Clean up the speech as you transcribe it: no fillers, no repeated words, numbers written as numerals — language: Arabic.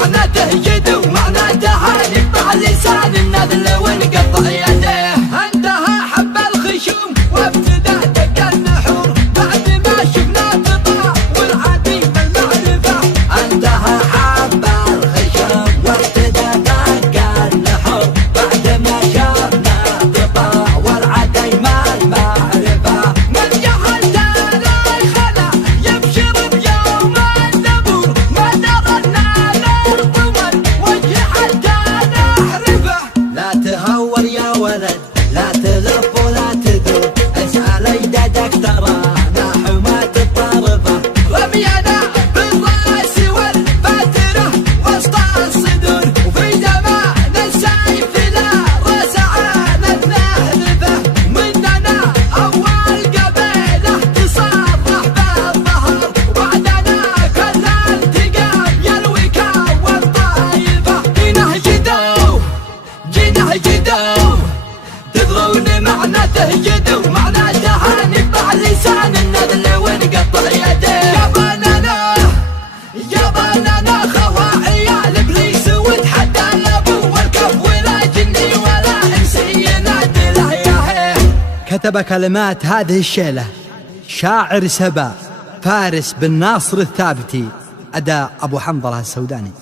معناته جد ومعناتها نقطع لسان النذل ونقطع يده. انتهى حب الخشوم وابتدى دق النحور بعد ما شفنا قطع والعديم المعرفة. انتهى حب الخشوم وابتدى دق النحور بعد ما شفنا قطع والعديم المعرفة. من جهل تاريخنا يبشر بيوم النبور ما درنا الارض والوجه حتى نحرفه. لا تهور يا ولد لا تلف ولا تدور اسأل اجدادك ترانا حماة الطرفة. رمينا بالراس والبترة وسط الصدور وفي زمان السيف لا رسعنا النهرفة. مننا اول قبيلة تصرح بالظهر وبعدنا كل التقام يلوي كون طايفة. جينا جدو تدرون معناته جدو معناتها نقطع لسان النذل ونقطع يده. يا بنانا خواعي الابليس وتحدى الابو والكف ولا جني ولا انسي نادله يا. كتب كلمات هذه الشيلة شاعر سبا فارس بن ناصر الثابتي، أداء أبو حنظلة السوداني.